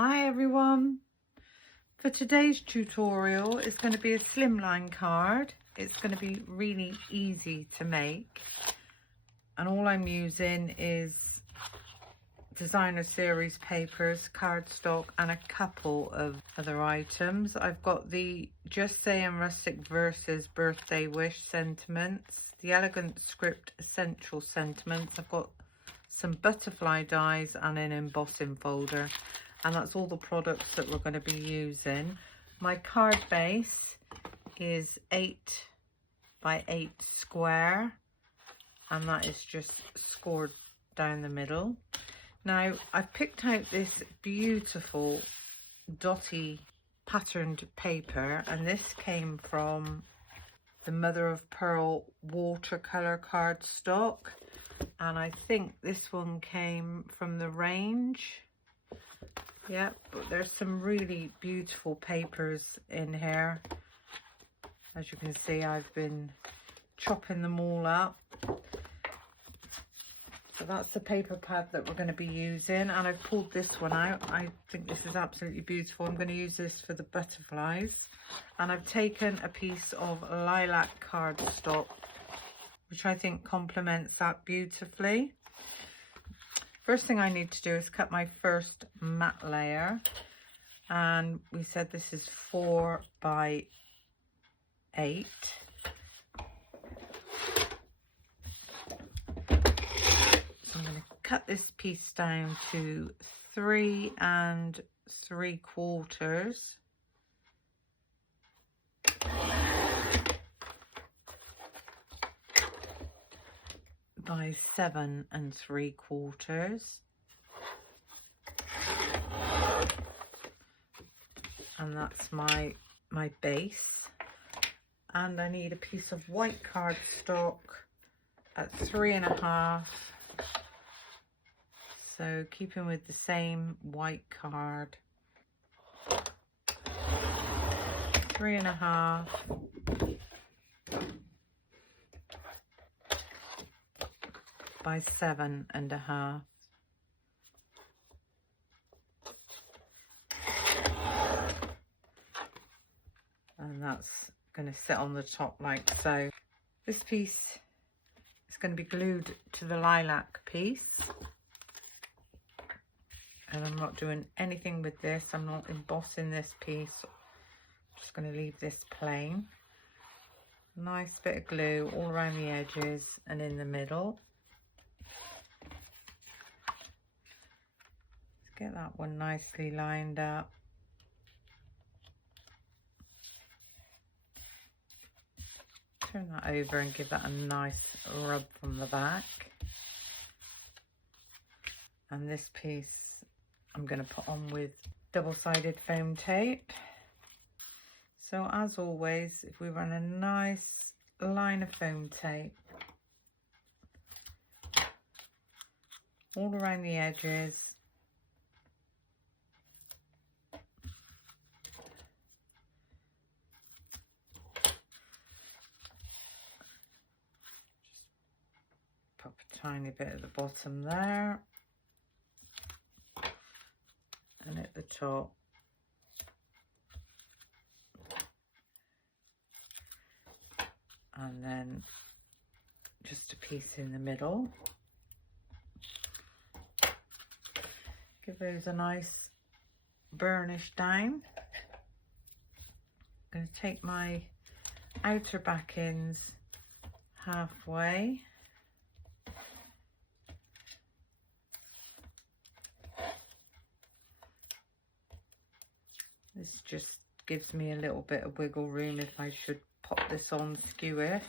Hi everyone, for today's tutorial it's going to be a slimline card. It's going to be really easy to make, and all I'm using is designer series papers, cardstock and a couple of other items. I've got the Just Saying Rustic Verses birthday wish sentiments, the Elegant Script essential sentiments. I've got some butterfly dies and an embossing folder. And that's all the products that we're going to be using. My card base is 8 by 8 square, and that is just scored down the middle. Now I picked out this beautiful dotty patterned paper, and this came from the Mother of Pearl watercolor cardstock, and I think this one came from the range. Yeah, but there's some really beautiful papers in here. As you can see, I've been chopping them all up. So that's the paper pad that we're going to be using, and I've pulled this one out. I think this is absolutely beautiful. I'm going to use this for the butterflies, and I've taken a piece of lilac cardstock, which I think complements that beautifully. First thing I need to do is cut my first matte layer, and we said this is 4 by 8. So I'm going to cut this piece down to 3 3/4 by 7 3/4, and that's my base. And I need a piece of white cardstock at 3 1/2, so keeping with the same white card, 3 1/2 by 7 1/2. And that's going to sit on the top like so. This piece is going to be glued to the lilac piece, and I'm not doing anything with this. I'm not embossing this piece. I'm just going to leave this plain. Nice bit of glue all around the edges and in the middle. Get that one nicely lined up. Turn that over and give that a nice rub from the back. And this piece I'm going to put on with double-sided foam tape. So as always, if we run a nice line of foam tape all around the edges, pop a tiny bit at the bottom there, and at the top. And then just a piece in the middle. Give those a nice burnish down. I'm going to take my outer backings halfway. This just gives me a little bit of wiggle room if I should pop this on skew if.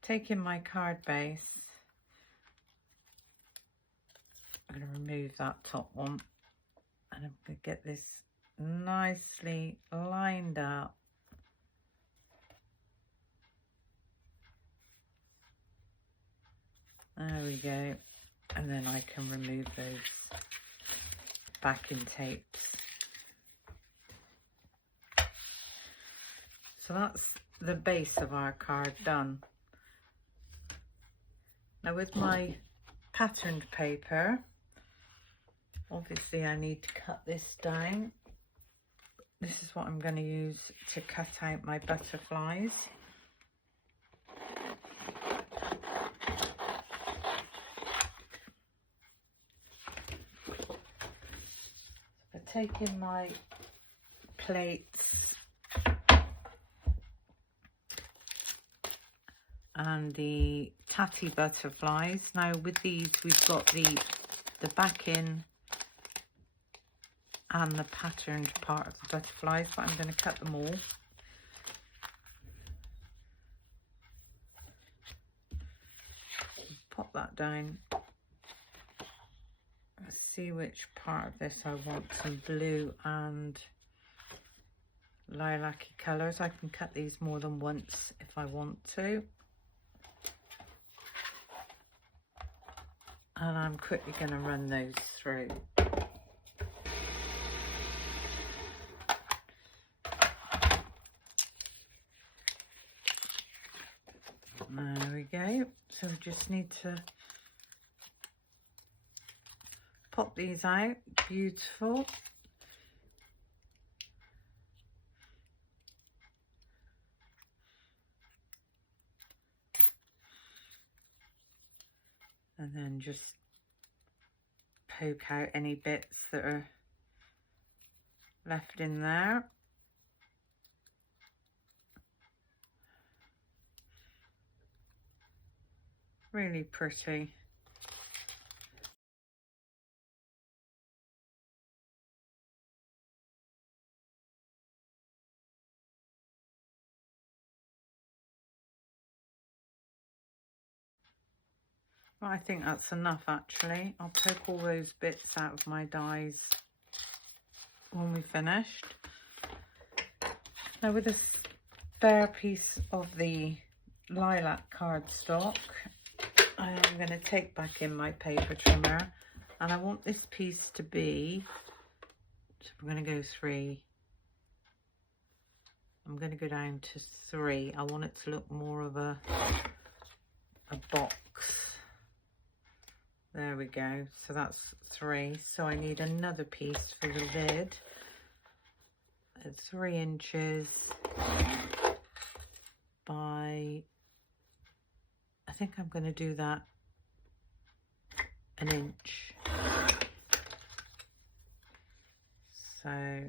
Taking my card base, I'm going to remove that top one, and I'm going to get this nicely lined up. There we go, and then I can remove those backing tapes. So that's the base of our card done. Now with my patterned paper, Obviously I need to cut this down. This is what I'm going to use to cut out my butterflies. I'm taking my plates and the tatty butterflies. Now with these we've got the backing and the patterned part of the butterflies, but I'm going to cut them all. Pop that down. Let's see which part of this I want some blue and lilac-y colours. I can cut these more than once if I want to. And I'm quickly going to run those through. There we go. So we just need to pop these out. Beautiful. And then just poke out any bits that are left in there. Really pretty. Well, I think that's enough actually. I'll poke all those bits out of my dies when we finished. Now with a spare piece of the lilac cardstock, I'm going to take back in my paper trimmer, and I want this piece to be, so we're going to go 3. I'm going to go down to 3. I want it to look more of a box. There we go. So that's 3. So I need another piece for the lid. It's 3 inches by, I think I'm going to do that 1 inch. So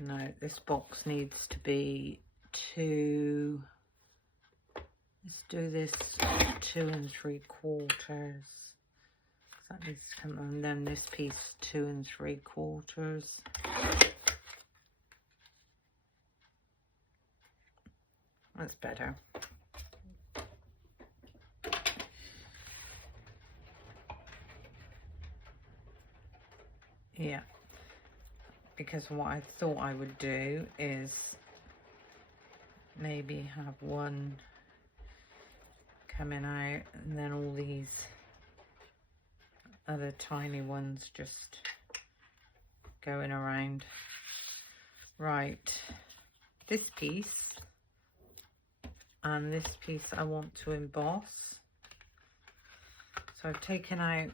no, this box needs to be 2. Let's do this 2 3/4. That needs to come, and then this piece 2 3/4. That's better. Yeah, because what I thought I would do is maybe have one coming out and then all these other tiny ones just going around. Right, this piece and this piece I want to emboss. So I've taken out,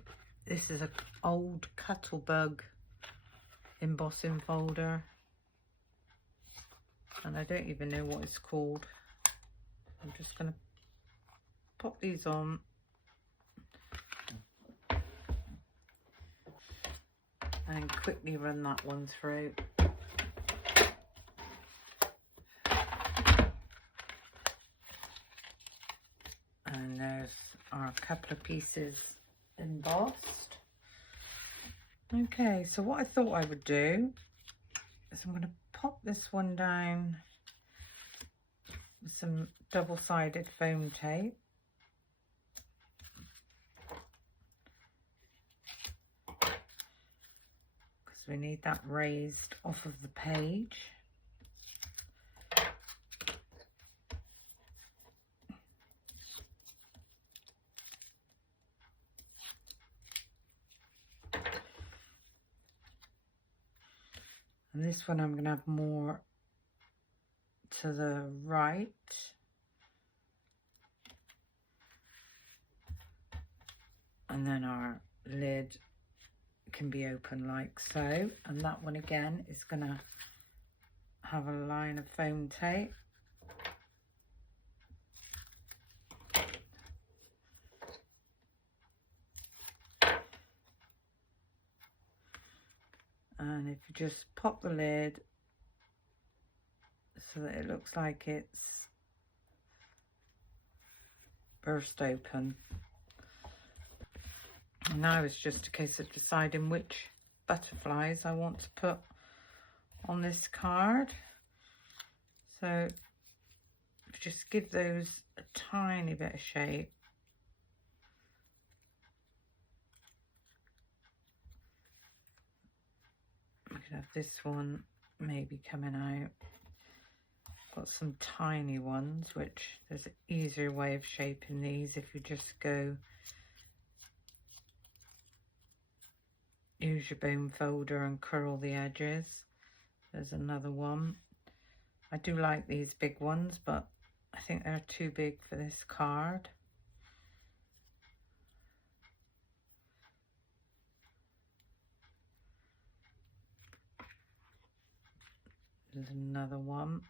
this is an old Cuttlebug embossing folder, and I don't even know what it's called. I'm just going to pop these on and quickly run that one through. And there's our couple of pieces embossed. Okay, so what I thought I would do is I'm going to pop this one down with some double-sided foam tape. Because we need that raised off of the page. And this one I'm going to have more to the right. And then our lid can be open like so. And that one again is going to have a line of foam tape. And if you just pop the lid so that it looks like it's burst open. And now it's just a case of deciding which butterflies I want to put on this card. So just give those a tiny bit of shape. I could have this one maybe coming out. Got some tiny ones, which there's an easier way of shaping these if you just go use your bone folder and curl the edges. There's another one. I do like these big ones, but I think they're too big for this card. There's another one.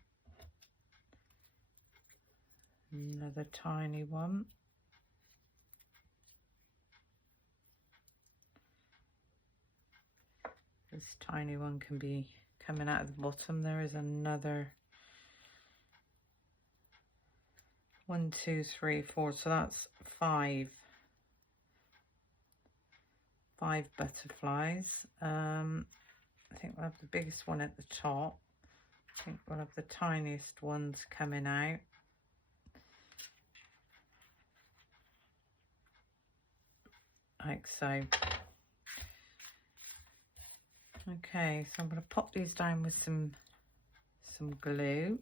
Another tiny one. This tiny one can be coming out of the bottom. There is another 1, 2, 3, 4. So that's five butterflies. I think we'll have the biggest one at the top. I think we'll have the tiniest ones coming out. Like so. Okay, so I'm going to pop these down with some glue.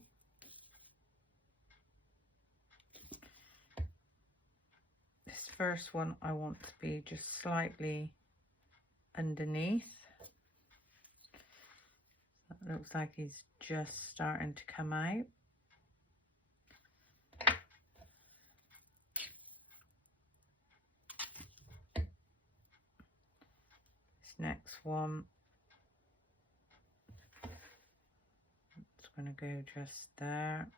This first one I want to be just slightly underneath. That looks like he's just starting to come out. This next one, it's going to go just there.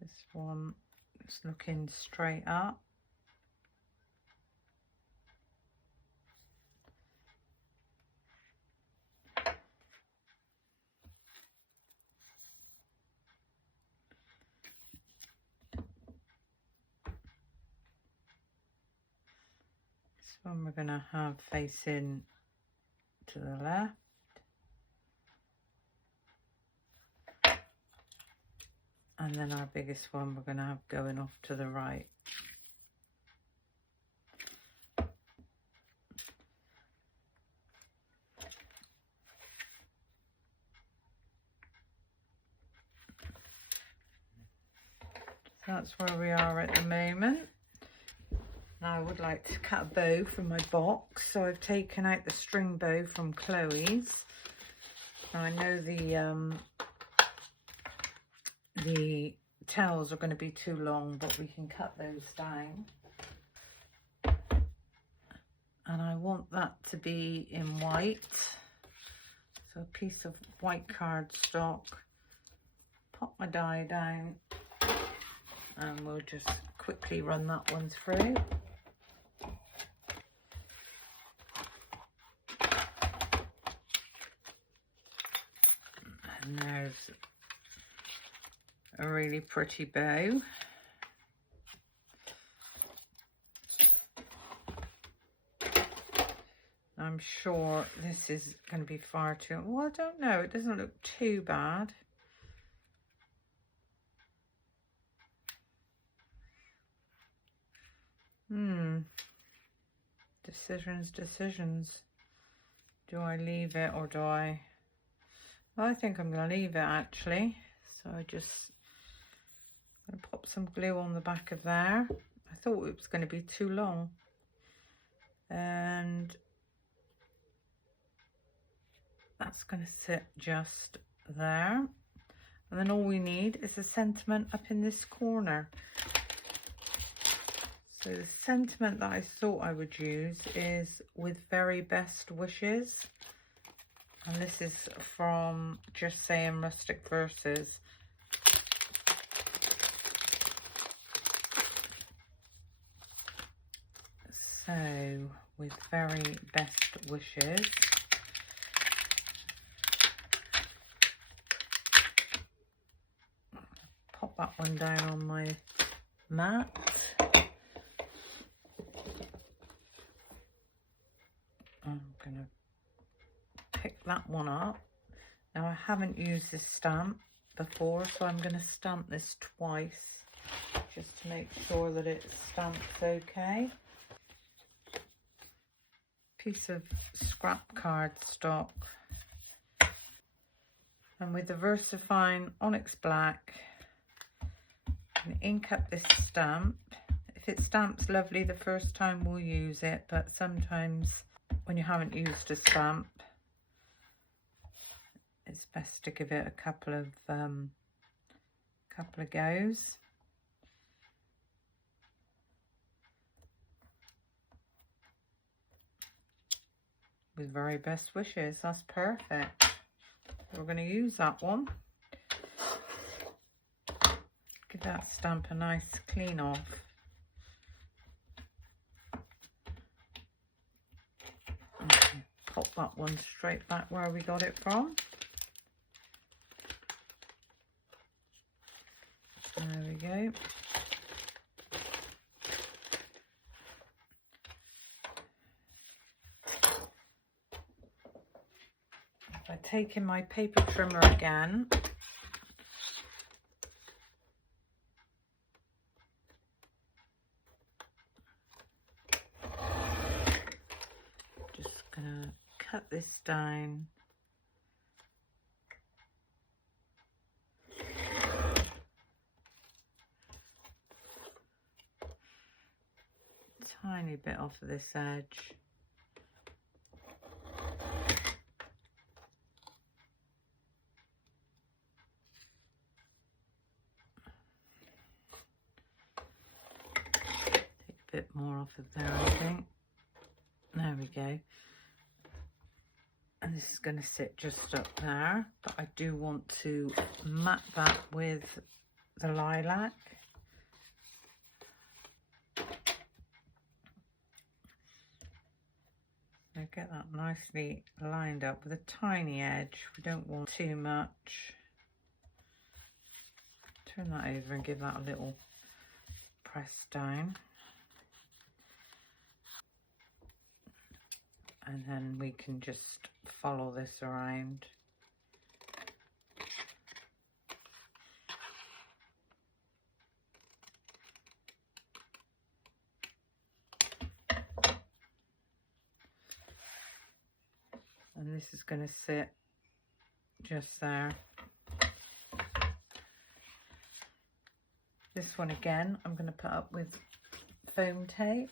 This one is looking straight up. One we're going to have facing to the left, and then our biggest one we're going to have going off to the right. So that's where we are at the moment. Now I would like to cut a bow from my box, so I've taken out the string bow from Chloe's. Now I know the tails are going to be too long, but we can cut those down. And I want that to be in white. So a piece of white cardstock, pop my die down, and we'll just quickly run that one through. And there's a really pretty bow. I'm sure this is going to be far too, well, I don't know, it doesn't look too bad. Decisions. Do I leave it or do I? Well, I think I'm going to leave it actually. So I just going to pop some glue on the back of there. I thought it was going to be too long. And that's going to sit just there. And then all we need is a sentiment up in this corner. So the sentiment that I thought I would use is "with very best wishes." And this is from Just Saying Rustic Verses. So, with very best wishes. Pop that one down on my mat. I'm going to pick that one up. Now I haven't used this stamp before, so I'm going to stamp this twice just to make sure that it stamps okay. Piece of scrap cardstock, and with the VersaFine Onyx Black, and ink up this stamp. If it stamps lovely the first time, we'll use it, but sometimes when you haven't used a stamp, it's best to give it a couple of goes. With very best wishes. That's perfect. We're going to use that one. Give that stamp a nice clean off. Okay. Pop that one straight back where we got it from. There we go. By taking my paper trimmer again, just gonna cut this down. Tiny bit off of this edge. Bit more off of there, I think. There we go. And this is going to sit just up there, but I do want to mat that with the lilac. So get that nicely lined up with a tiny edge. We don't want too much. Turn that over and give that a little press down. And then we can just follow this around. And this is going to sit just there. This one again, I'm going to put up with foam tape.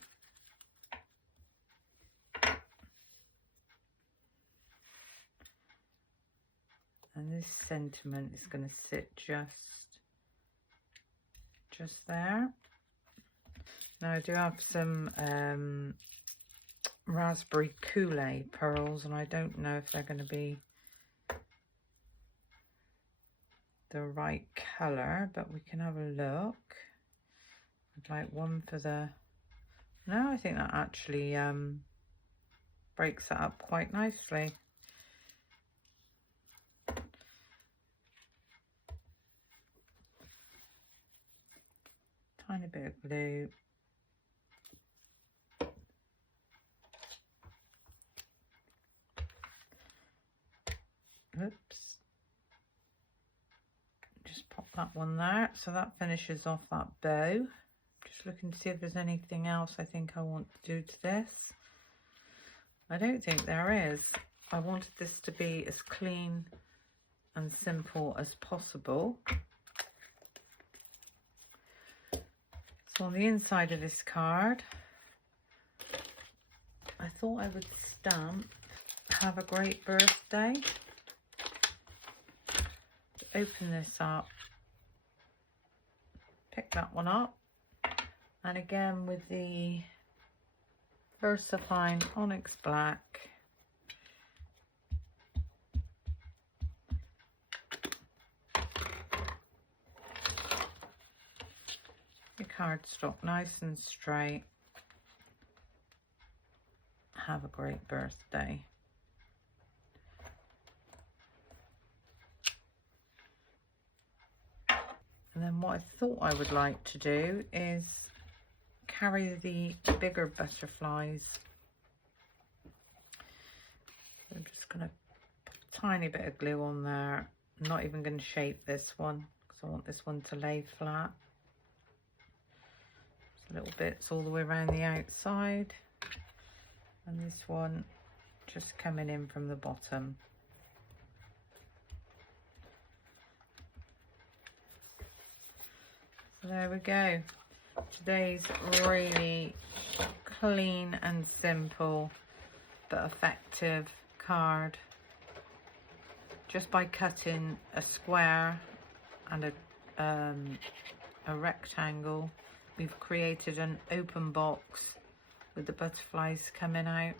And this sentiment is going to sit just there. Now I do have some raspberry Kool-Aid pearls, and I don't know if they're going to be the right colour, but we can have a look. I'd like one for the... No, I think that actually breaks that up quite nicely. Tiny bit of glue. Oops. Just pop that one there. So that finishes off that bow. Just looking to see if there's anything else I think I want to do to this. I don't think there is. I wanted this to be as clean and simple as possible. So on the inside of this card, I thought I would stamp "Have a great birthday." open this up, pick that one up, and again with the VersaFine Onyx Black, your cardstock nice and straight. Have a great birthday. And then what I thought I would like to do is carry the bigger butterflies. I'm just going to put a tiny bit of glue on there. I'm not even going to shape this one because I want this one to lay flat. Just little bits all the way around the outside. And this one just coming in from the bottom. So there we go. Today's really clean and simple but effective card. Just by cutting a square and a rectangle, we've created an open box with the butterflies coming out.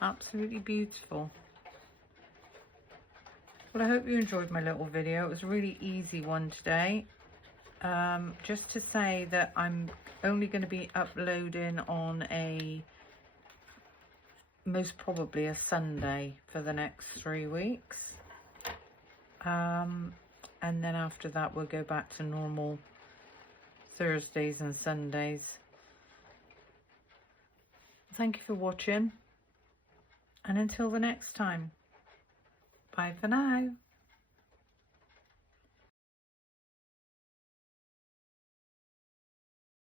Absolutely beautiful. Well, I hope you enjoyed my little video. It was a really easy one today. Just to say that I'm only going to be uploading on most probably a Sunday for the next 3 weeks. And then after that we'll go back to normal Thursdays and Sundays. Thank you for watching, and until the next time, bye for now.